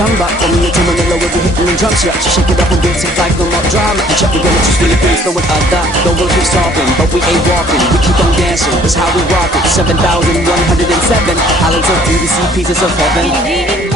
samba. From here to Manila, we'll be hitting the drums. Yeah, shake it up and dance it like no more drama. And check, we're gonna choose Philippines, no one other. The world keeps talking, but we ain't walking. We keep on dancing, that's how we rock it. 7,107 islands of beauty, see pieces of heaven.